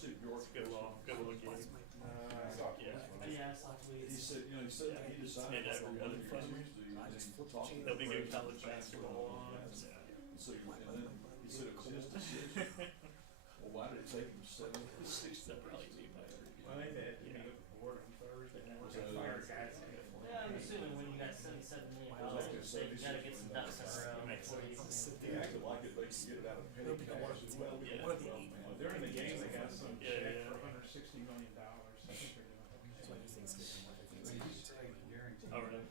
see York. Good little game. Yeah, I saw He tweets. said, he said he decided And like every on other Monday or team. Tuesday, and then he talked to There'll be the good president college and chancellor basketball on. and Yeah. so, and then he said it was his decision. Well, why did it take him 76 They'll probably do better. Well, they did, you know, the board on Thursday, and we're So- gonna fire guys. Yeah, I'm assuming when you got $77 million, you gotta get some ducks in a row before you can. He acted like it, they could get it out of petty cash as well. Yeah. Well, man, During the game, they got some Yeah, check yeah. for $160 million. I think they're doing Oh, really?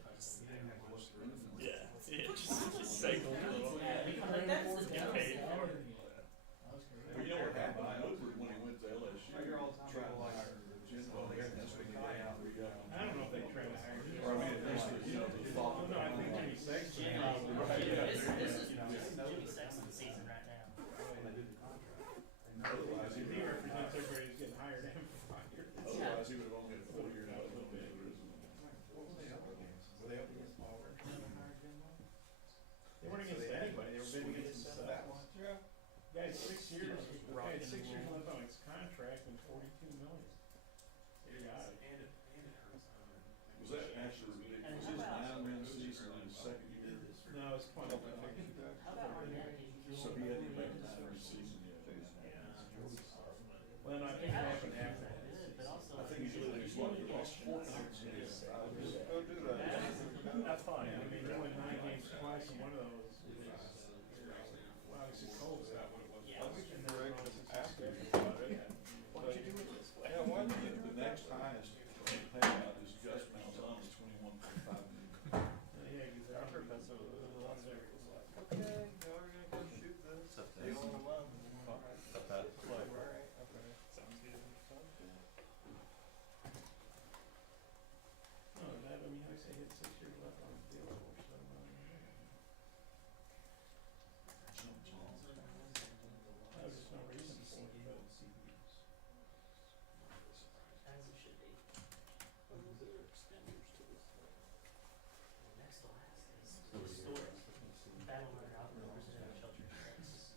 Yeah. Yeah, just say go Yeah, because that's the get paid for it. Well, you know what happened, I Oprah when he went to LSU, tried to hire Jim Bowen, that's when he got out, he got. I don't know if they tried to hire him. Or I mean, at least, you know, the thought. Oh, no, I think Jimmy Sexton. Jimmy, Right, yeah. this is Jimmy Sexton's season right now. Otherwise, He he represents everybody who's getting hired in for 5 years. otherwise, he would have only had a 4 year now. They weren't against anybody, they were bidding against themselves. Guys, 6 years, the guy had 6 years left on his contract and $42 million. They got it. Was that actually ridiculous? Was his 9-win season in his second year? No, it's 20. How about Arnett? So he hadn't even made a 9-win season yet. Well, no, I think it happened after that. Good, but also. I think usually they lost 4 games. That's fine, I mean, they won 9 games twice, and one of those was, well, obviously COVID. Yeah. And then After you about it. Why'd you do it this way? Yeah, why did the next highest payout is Gus Malzahn, it's 21.5 million. Yeah, exactly. Our professor was there. Okay, now we're gonna go shoot this. Deal on the month. Sounds good. No, that, I mean, like I say, he had 6 years left on his deal, so, there's just no reason for it, but. As it should be. Next to last is the historic Battle River Auburn Residential Shelter in Texas.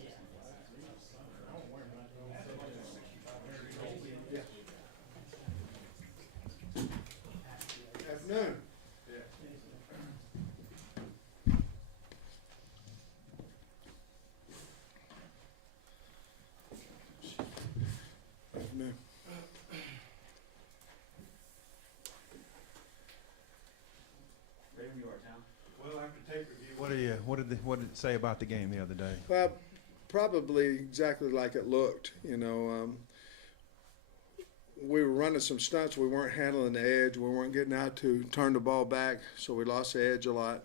Yeah. I don't worry about Afternoon. Afternoon. Ready when you are, Tom. Well, after tape review. What did it say about the game the other day? Well, probably exactly like it looked. You know, we were running some stunts. We weren't handling the edge. We weren't getting out to turn the ball back, so we lost the edge a lot.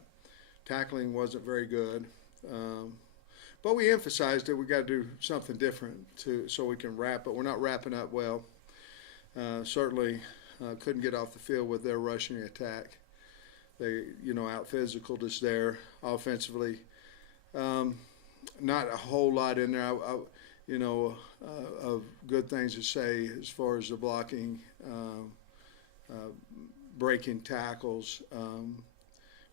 Tackling wasn't very good. But we emphasized that we got to do something different so we can wrap it. We're not wrapping up well. Certainly couldn't get off the field with their rushing attack. They, out physicaled us there offensively. Not a whole lot in there, of good things to say as far as the blocking, breaking tackles,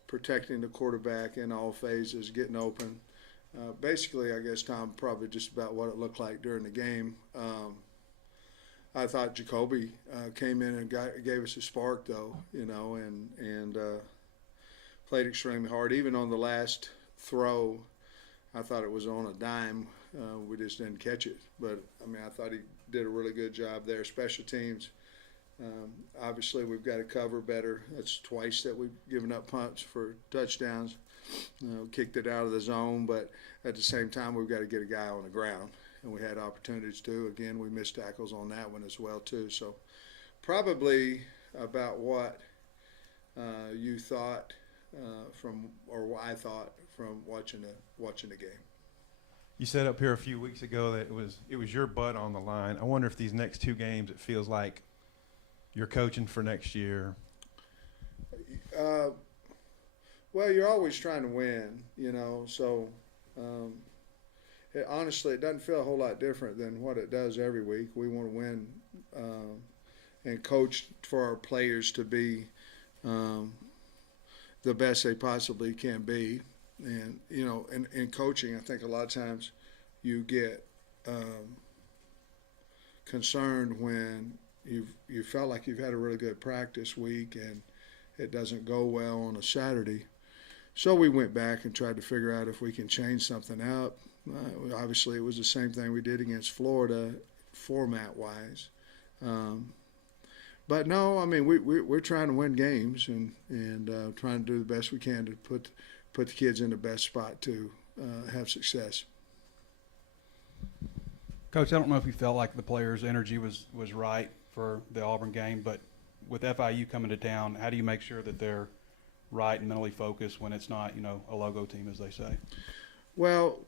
protecting the quarterback in all phases, getting open. Basically, I guess, Tom, probably just about what it looked like during the game. I thought Jacoby came in and gave us a spark, though, and played extremely hard. Even on the last throw, I thought it was on a dime. We just didn't catch it. But, I thought he did a really good job there. Special teams, obviously, we've got to cover better. That's twice that we've given up punts for touchdowns. Kicked it out of the zone, but at the same time, we've got to get a guy on the ground. And we had opportunities to. Again, we missed tackles on that one as well, too. So probably about what you thought or what I thought from watching the game. You said up here a few weeks ago that it was your butt on the line. I wonder if these next 2 games it feels like you're coaching for next year. Well, you're always trying to win, so honestly, it doesn't feel a whole lot different than what it does every week. We want to win and coach for our players to be the best they possibly can be. And, you know, in coaching, I think a lot of times you get concerned when you felt like you've had a really good practice week and it doesn't go well on a Saturday. So we went back and tried to figure out if we can change something up. Obviously, it was the same thing we did against Florida, format-wise. But no, I mean, we're trying to win games and trying to do the best we can to put the kids in the best spot to have success. Coach, I don't know if you felt like the players' energy was right for the Auburn game, but with FIU coming to town, how do you make sure that they're right and mentally focused when it's not, you know, a logo team, as they say? Well,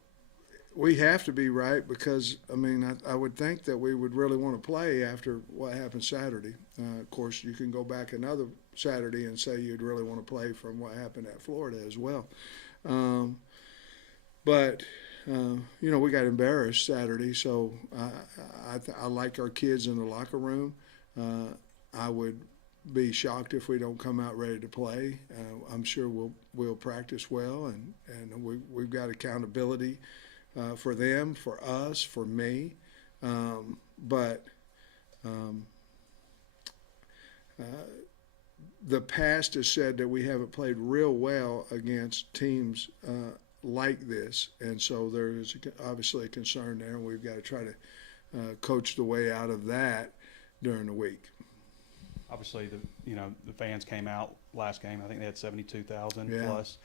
we have to be right because, I mean, I would think that we would really want to play after what happened Saturday. Of course, you can go back another Saturday and say you'd really want to play from what happened at Florida as well. But you know, we got embarrassed Saturday, so I like our kids in the locker room. I would be shocked if we don't come out ready to play. I'm sure we'll practice well, and we've got accountability for them, for us, for me. But the past has said that we haven't played real well against teams like this, and so there is obviously a concern there, and we've got to try to coach the way out of that during the week. Obviously, the fans came out last game. I think they had 72,000 Yeah. plus.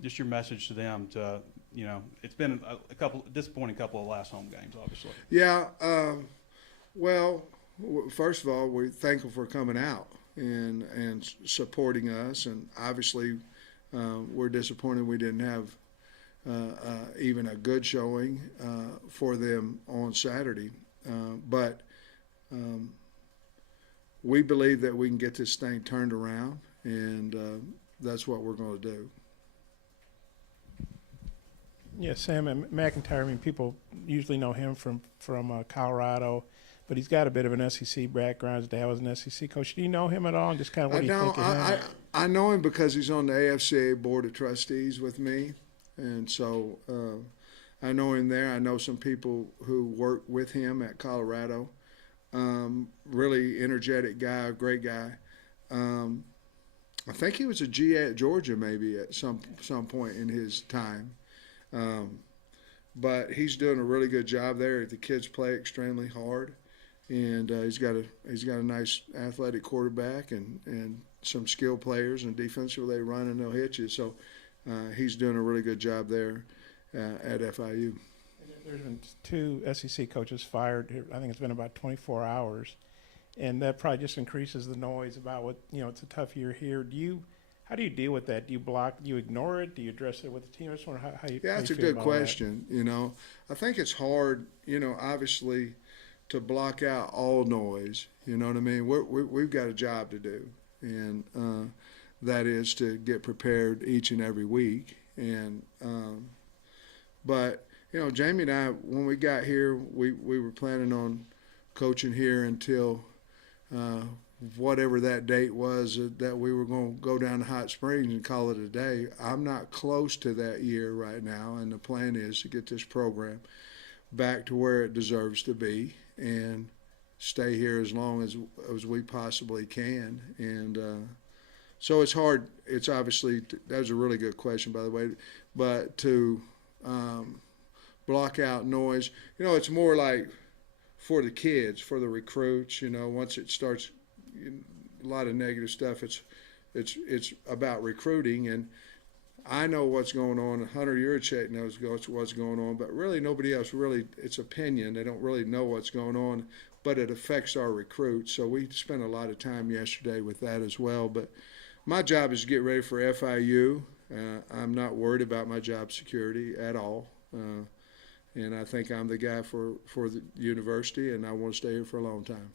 Just your message to them to, you know, it's been a disappointing couple of last home games, obviously. Yeah. Well, first of all, we're thankful for coming out and supporting us, and obviously we're disappointed we didn't have even a good showing for them on Saturday. But we believe that we can get this thing turned around, and that's what we're going to do. Yeah, Sam McIntyre, I mean, people usually know him from Colorado, but he's got a bit of an SEC background. His dad was an SEC coach. Do you know him at all? And just kind of what do you think of him? I know him because he's on the AFCA Board of Trustees with me, and so I know him there. I know some people who work with him at Colorado. Really energetic guy, great guy. I think he was a GA at Georgia maybe at some point in his time. But he's doing a really good job there. The kids play extremely hard, and he's got a nice athletic quarterback and some skilled players, and defensively they run and they'll hit you. So he's doing a really good job there at FIU. There's been 2 SEC coaches fired. I think it's been about 24 hours, and that probably just increases the noise about what, you know, it's a tough year here. How do you deal with that? Do you block? Do you ignore it? Do you address it with the team? I just wonder how you. Yeah, that's a good question. You know, I think it's hard, you know, obviously, to block out all noise. You know what I mean? We've got a job to do, and that is to get prepared each and every week. And but you know, Jamie and I, when we got here, we were planning on coaching here until whatever that date was that we were going to go down to Hot Springs and call it a day. I'm not close to that year right now, and the plan is to get this program back to where it deserves to be and stay here as long as we possibly can. And so it's hard. It's obviously, that was a really good question, by the way, but to block out noise, you know, it's more like for the kids, for the recruits, you know, once it starts, a lot of negative stuff, it's about recruiting, and I know what's going on. Hunter Yurchek knows what's going on, but really nobody else really, it's opinion. They don't really know what's going on, but it affects our recruits. So we spent a lot of time yesterday with that as well. But my job is to get ready for FIU. I'm not worried about my job security at all. And I think I'm the guy for the university, and I want to stay here for a long time.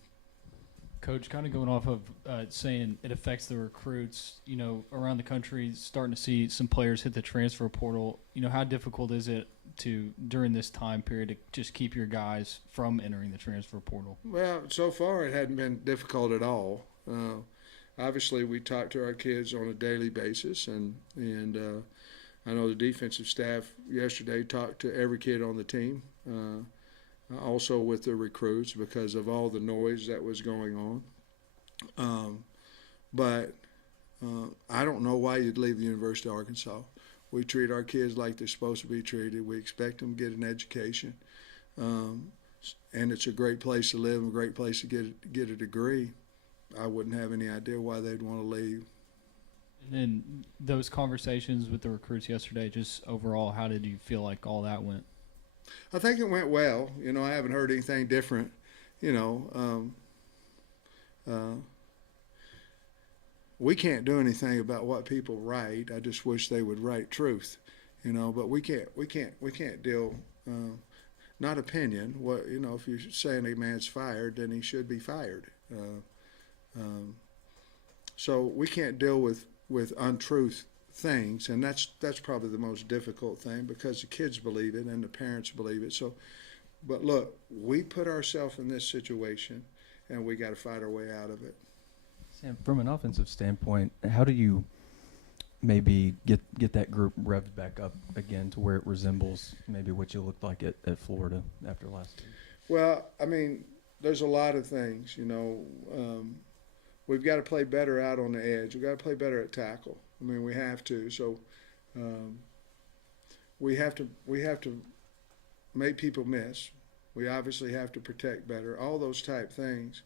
Coach, kind of going off of saying it affects the recruits, you know, around the country, starting to see some players hit the transfer portal. You know, how difficult is it during this time period to just keep your guys from entering the transfer portal? Well, so far it hadn't been difficult at all. Obviously, we talk to our kids on a daily basis, and I know the defensive staff yesterday talked to every kid on the team, also with the recruits because of all the noise that was going on. But I don't know why you'd leave the University of Arkansas. We treat our kids like they're supposed to be treated. We expect them to get an education, and it's a great place to live and a great place to get a degree. I wouldn't have any idea why they'd want to leave. And then those conversations with the recruits yesterday, just overall, how did you feel like all that went? I think it went well. I haven't heard anything different. We can't do anything about what people write. I just wish they would write truth, But we can't deal. Not opinion. What if you're saying a man's fired, then he should be fired. So we can't deal with untruth things, and that's probably the most difficult thing because the kids believe it and the parents believe it. So, but look, we put ourselves in this situation, and we got to fight our way out of it. Sam, from an offensive standpoint, how do you maybe get that group revved back up again to where it resembles maybe what you looked like at Florida after last year? Well, there's a lot of things, we've got to play better out on the edge. We've got to play better at tackle. We have to. So we have to make people miss. We obviously have to protect better. All those type things.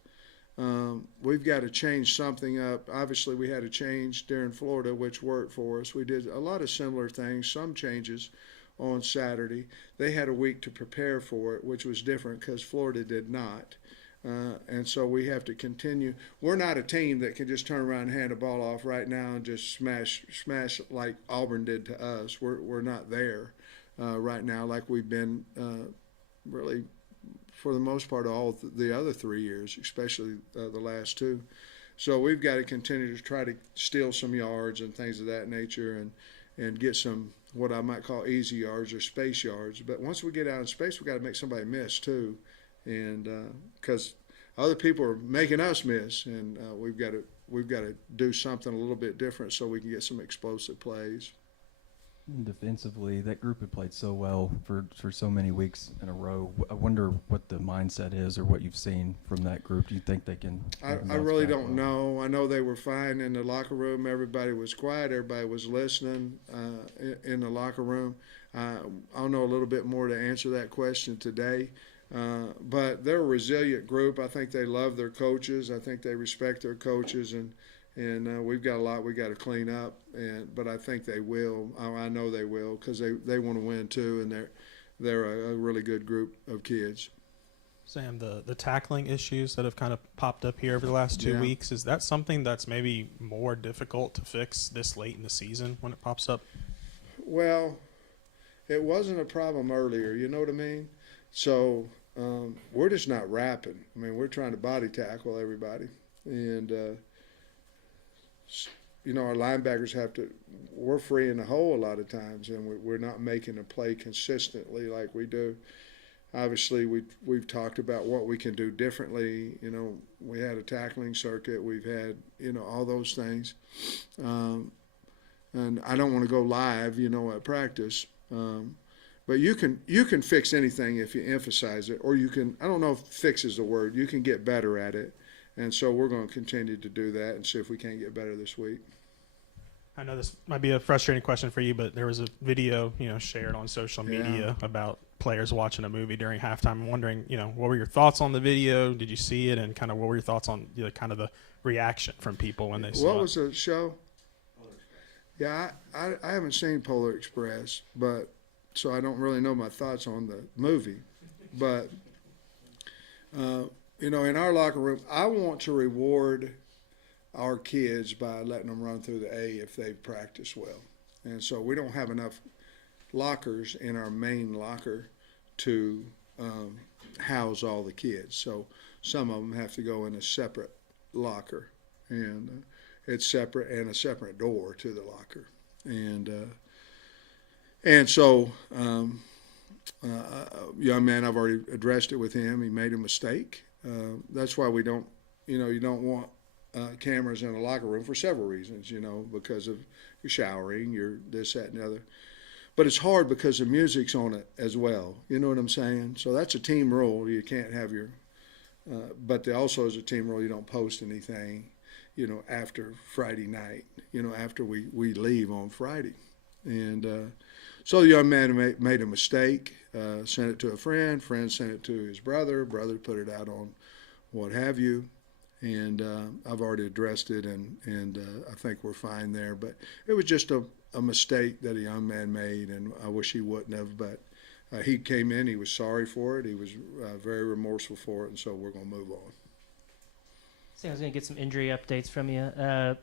We've got to change something up. Obviously, we had a change during Florida, which worked for us. We did a lot of similar things, some changes on Saturday. They had a week to prepare for it, which was different because Florida did not. And so we have to continue. We're not a team that can just turn around and hand the ball off right now and just smash like Auburn did to us. We're not there right now like we've been really for the most part all the other 3 years, especially the last two. So we've got to continue to try to steal some yards and things of that nature and get some what I might call easy yards or space yards. But once we get out in space, we've got to make somebody miss too. And because other people are making us miss, and we've got to do something a little bit different so we can get some explosive plays. Defensively, that group had played so well for so many weeks in a row. I wonder what the mindset is or what you've seen from that group. Do you think they can? I really don't know. I know they were fine in the locker room. Everybody was quiet. Everybody was listening in the locker room. I'll know a little bit more to answer that question today. But they're a resilient group. I think they love their coaches. I think they respect their coaches, and we've got a lot we got to clean up. But I think they will. I know they will because they want to win too, and they're a really good group of kids. Sam, the tackling issues that have kind of popped up here over the last 2 weeks, is that something that's maybe more difficult to fix this late in the season when it pops up? Well, it wasn't a problem earlier. You know what I mean? So we're just not rapping. We're trying to body tackle everybody. And, our linebackers we're free in the hole a lot of times, and we're not making a play consistently like we do. Obviously, we've talked about what we can do differently. We had a tackling circuit. We've had, all those things. And I don't want to go live, at practice. But you can fix anything if you emphasize it, or you can, I don't know if fix is the word, you can get better at it. And so we're going to continue to do that and see if we can't get better this week. I know this might be a frustrating question for you, but there was a video, shared on social media about players watching a movie during halftime. I'm wondering, what were your thoughts on the video? Did you see it? And kind of what were your thoughts on kind of the reaction from people when they saw it? What was the show? Yeah, I haven't seen Polar Express, but so I don't really know my thoughts on the movie. But, in our locker room, I want to reward our kids by letting them run through the A if they've practiced well. And so we don't have enough lockers in our main locker to house all the kids. So some of them have to go in a separate locker. And it's separate and a separate door to the locker. And so young man, I've already addressed it with him. He made a mistake. That's why we don't, you don't want cameras in a locker room for several reasons, because of your showering, your this, that, and the other. But it's hard because the music's on it as well. You know what I'm saying? So that's a team rule. You can't have your, but there also is a team rule. You don't post anything, after Friday night, after we leave on Friday. And so the young man made a mistake, sent it to a friend sent it to his brother put it out on what have you. And I've already addressed it, and I think we're fine there. But it was just a mistake that a young man made, and I wish he wouldn't have. But he came in, he was sorry for it, he was very remorseful for it, and so we're going to move on. So I was going to get some injury updates from you.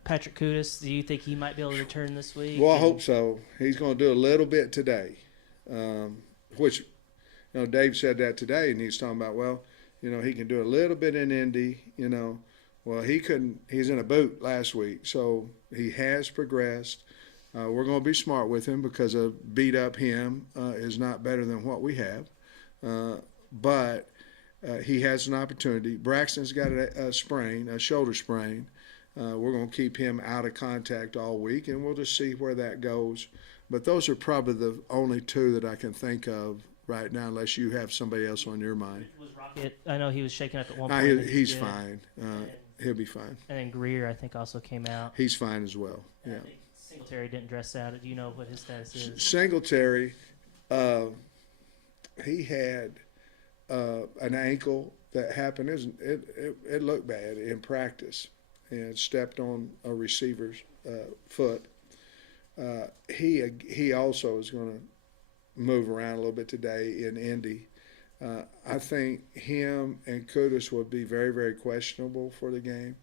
Patrick Kudus, do you think he might be able to return this week? Well, I hope so. He's going to do a little bit today, which, Dave said that today, and he's talking about, well, he can do a little bit in Indy, Well, he couldn't. He's in a boot last week, so he has progressed. We're going to be smart with him because a beat up him is not better than what we have. But he has an opportunity. Braxton's got a sprain, a shoulder sprain. We're going to keep him out of contact all week, and we'll just see where that goes. But those are probably the only two that I can think of right now, unless you have somebody else on your mind. Was Rocket? I know he was shaken up at one point. He's fine. He'll be fine. And then Greer, I think, also came out. He's fine as well. Yeah. I think Singletary didn't dress out. Do you know what his status is? Singletary, he had an ankle that happened. It looked bad in practice, and stepped on a receiver's foot. He also is going to move around a little bit today in Indy. I think him and Kudus would be very, very questionable for the game.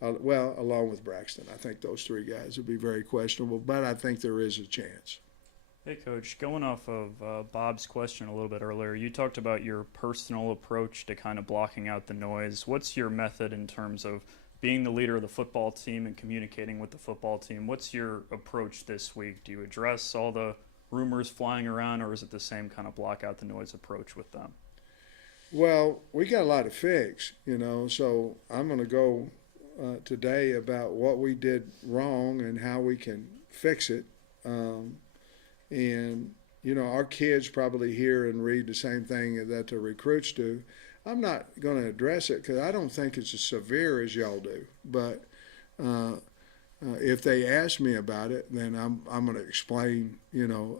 Along with Braxton. I think those three guys would be very questionable, but I think there is a chance. Hey, Coach, going off of Bob's question a little bit earlier, you talked about your personal approach to kind of blocking out the noise. What's your method in terms of being the leader of the football team and communicating with the football team? What's your approach this week? Do you address all the rumors flying around, or is it the same kind of block out the noise approach with them? Well, we got a lot to fix, so I'm going to go today about what we did wrong and how we can fix it. And, our kids probably hear and read the same thing that the recruits do. I'm not going to address it because I don't think it's as severe as y'all do. But if they ask me about it, then I'm going to explain,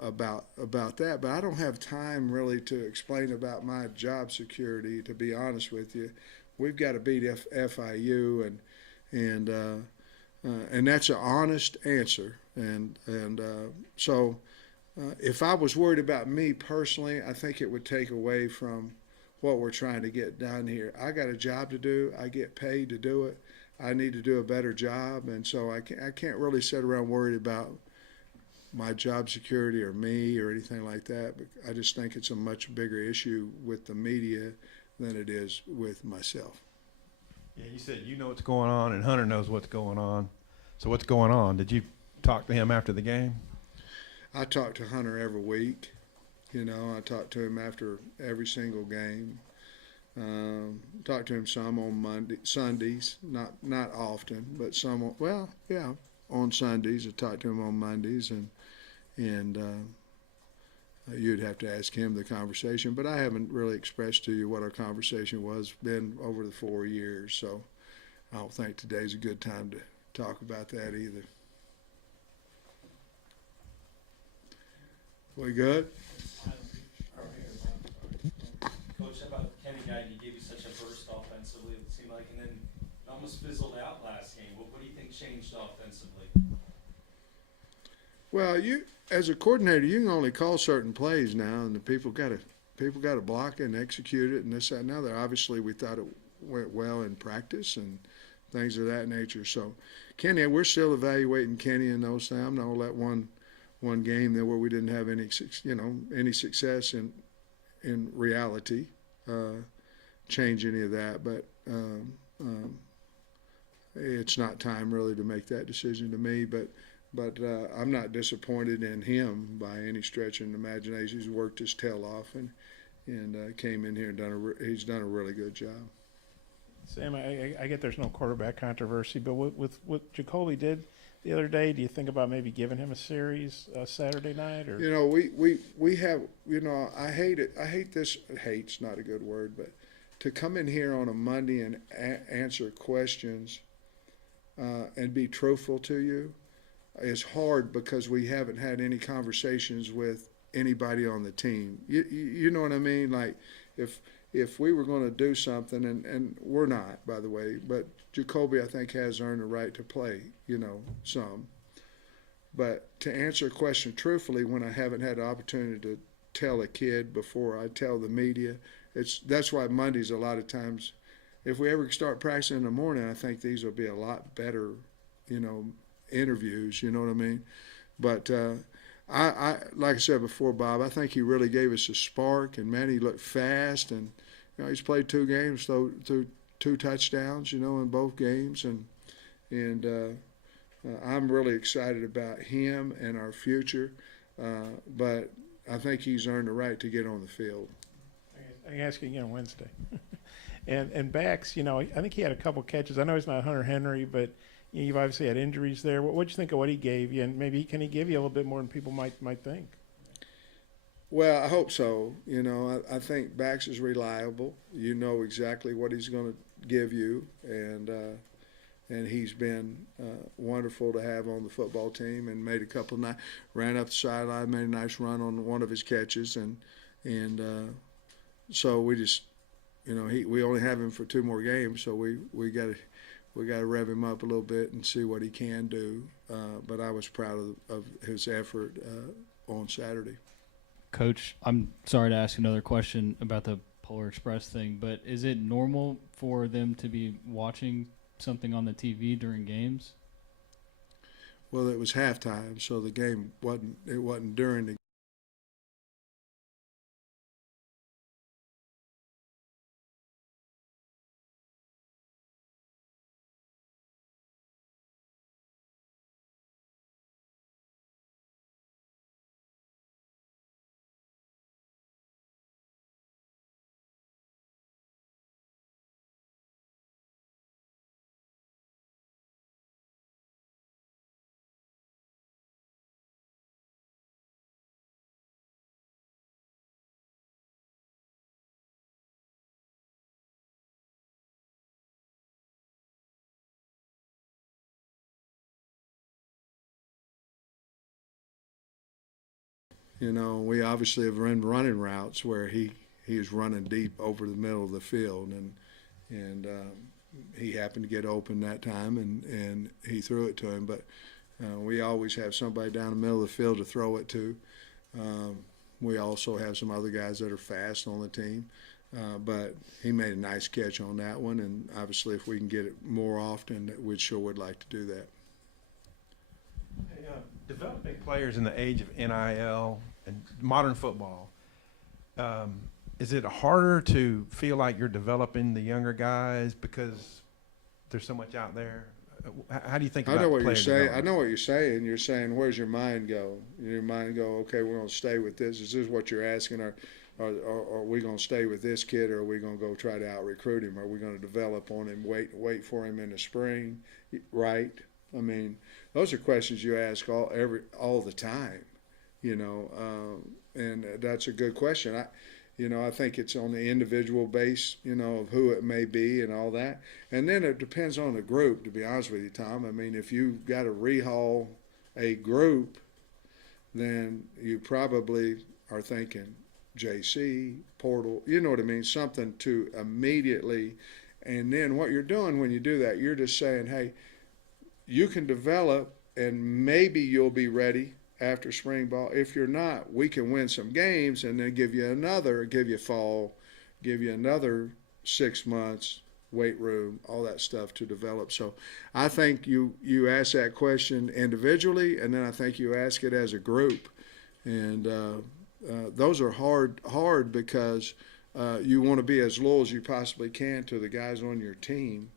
about that. But I don't have time really to explain about my job security, to be honest with you. We've got to beat FIU, and that's an honest answer. So if I was worried about me personally, I think it would take away from what we're trying to get done here. I got a job to do. I get paid to do it. I need to do a better job, and so I can't really sit around worried about my job security or me or anything like that. But I just think it's a much bigger issue with the media than it is with myself. Yeah, you said you know what's going on, and Hunter knows what's going on. So what's going on? Did you talk to him after the game? I talk to Hunter every week. I talk to him after every single game. Talk to him some on Sundays, not often, but some. On Sundays. I talk to him on Mondays, and you'd have to ask him the conversation. But I haven't really expressed to you what our conversation was been over the 4 years, so I don't think today's a good time to talk about that either. We good? Coach, how about Kenny Guy? He gave you such a burst offensively, it seemed like, and then it almost fizzled out last game. What do you think changed offensively? Well, you as a coordinator, you can only call certain plays now, and the people got to block it and execute it, and this, that, and other. Obviously, we thought it went well in practice and things of that nature. So, Kenny, we're still evaluating Kenny and those things. I'm not gonna let one game there where we didn't have any success in reality change any of that, but it's not time really to make that decision to me. But But I'm not disappointed in him by any stretch of the imagination. He's worked his tail off and came in here and he's done a really good job. Sam, I get there's no quarterback controversy, but with what Jacoby did the other day, do you think about maybe giving him a series Saturday night? Or You know, we have, you know, I hate it. I hate this. Hate's not a good word, but to come in here on a Monday and answer questions and be truthful to you is hard because we haven't had any conversations with anybody on the team. You know what I mean? Like if we were going to do something, and we're not, by the way, but Jacoby, I think, has earned the right to play, you know, some. But to answer a question truthfully when I haven't had the opportunity to tell a kid before I tell the media, that's why Mondays a lot of times, if we ever start practicing in the morning, I think these will be a lot better, you know, interviews, you know what I mean? But I like I said before, Bob, I think he really gave us a spark, and man, he looked fast, and you know, he's played 2 games, threw 2 touchdowns, you know, in both games, and I'm really excited about him and our future. But I think he's earned the right to get on the field. I can ask you again on Wednesday. and Bax, you know, I think he had a couple catches. I know he's not Hunter Henry, but you know, you've obviously had injuries there. What'd you think of what he gave you? And maybe can he give you a little bit more than people might think? Well, I hope so. You know, I think Bax is reliable. You know exactly what he's going to give you, and he's been wonderful to have on the football team. And made a couple ran up the sideline, made a nice run on one of his catches, and so we just, you know, we only have him for 2 more games, so we got to rev him up a little bit and see what he can do. But I was proud of his effort on Saturday. Coach, I'm sorry to ask another question about the Polar Express thing, but is it normal for them to be watching something on the TV during games? Well, it was halftime, so the game wasn't during the You know, we obviously have run running routes where he is running deep over the middle of the field, and he happened to get open that time, and he threw it to him. But we always have somebody down the middle of the field to throw it to. We also have some other guys that are fast on the team, but he made a nice catch on that one, and obviously if we can get it more often, we sure would like to do that. Developing players in the age of NIL and modern football, is it harder to feel like you're developing the younger guys because there's so much out there? How do you think about I know what you're player saying. I development? know what you're saying. You're saying, where's your mind go? Your mind go, okay, we're going to stay with this. Is this what you're asking? Or are we going to stay with this kid, or are we going to go try to out-recruit him? Are we going to develop on him, wait for him in the spring, right? I mean, those are questions you ask all the time, you know, and that's a good question. I think it's on the individual base, you know, of who it may be and all that. And then it depends on the group, to be honest with you, Tom. I mean, if you've got to rehaul a group, then you probably are thinking JC, Portal, you know what I mean, something to immediately. And then what you're doing when you do that, you're just saying, hey, you can develop and maybe you'll be ready after spring ball. If you're not, we can win some games and then give you another 6 months, weight room, all that stuff to develop. So I think you ask that question individually, and then I think you ask it as a group. And those are hard because you want to be as loyal as you possibly can to the guys on your team.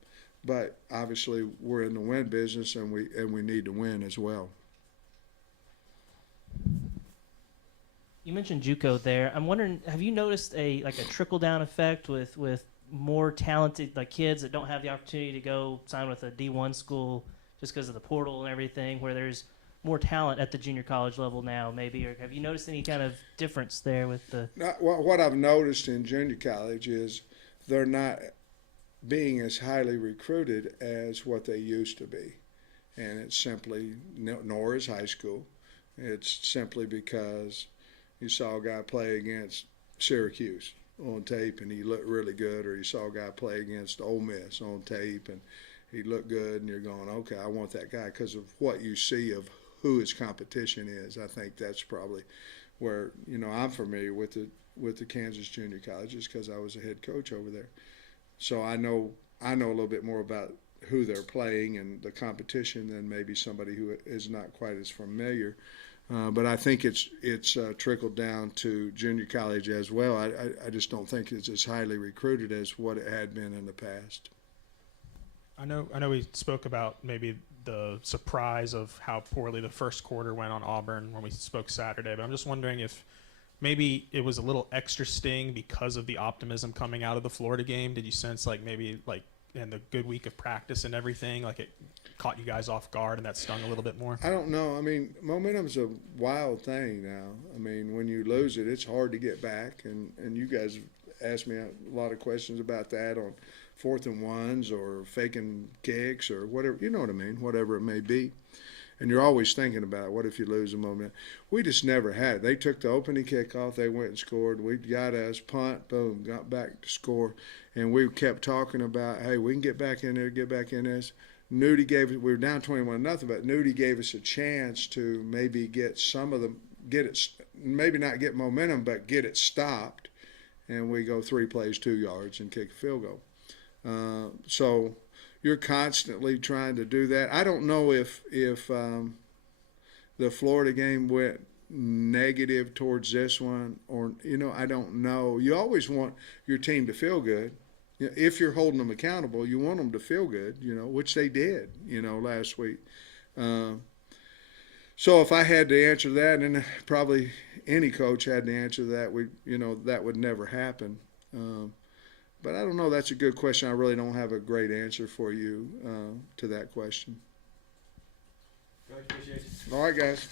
But obviously, we're in the win business, and we need to win as well. You mentioned JUCO there. I'm wondering, have you noticed a trickle down effect with more talented kids that don't have the opportunity to go sign with a D1 school just because of the portal and everything, where there's more talent at the junior college level now, maybe? Or have you noticed any kind of difference there with the? What I've noticed in junior college is they're not being as highly recruited as what they used to be, and it's simply nor is high school. It's simply because you saw a guy play against Syracuse on tape and he looked really good, or you saw a guy play against Ole Miss on tape and he looked good, and you're going, okay, I want that guy because of what you see of who his competition is. I think that's probably where, I'm familiar with the Kansas Junior Colleges because I was a head coach over there. So I know a little bit more about who they're playing and the competition than maybe somebody who is not quite as familiar. But I think it's trickled down to junior college as well. I just don't think it's as highly recruited as what it had been in the past. I know we spoke about maybe the surprise of how poorly the first quarter went on Auburn when we spoke Saturday, but I'm just wondering if maybe it was a little extra sting because of the optimism coming out of the Florida game. Did you sense maybe in the good week of practice and everything, it caught you guys off guard and that stung a little bit more? I don't know. I mean, momentum's a wild thing now. I mean, when you lose it, it's hard to get back, and you guys asked me a lot of questions about that on 4th and 1s or faking kicks or whatever, you know what I mean, whatever it may be. And you're always thinking about, what if you lose a moment? We just never had it. They took the opening kickoff, they went and scored. We got us, punt, boom, got back to score. And we kept talking about, hey, we can get back in there, get back in this. Nudie gave it, we were down 21-0, but Nudie gave us a chance to maybe get some of them, maybe not get momentum, but get it stopped. And we go 3 plays, 2 yards, and kick a field goal. So you're constantly trying to do that. I don't know if the Florida game went negative towards this one, or I don't know. You always want your team to feel good. If you're holding them accountable, you want them to feel good, which they did, last week. So if I had to answer that, and probably any coach had to answer that, that would never happen. But I don't know. That's a good question. I really don't have a great answer for you to that question. Coach, appreciate it. All right, guys.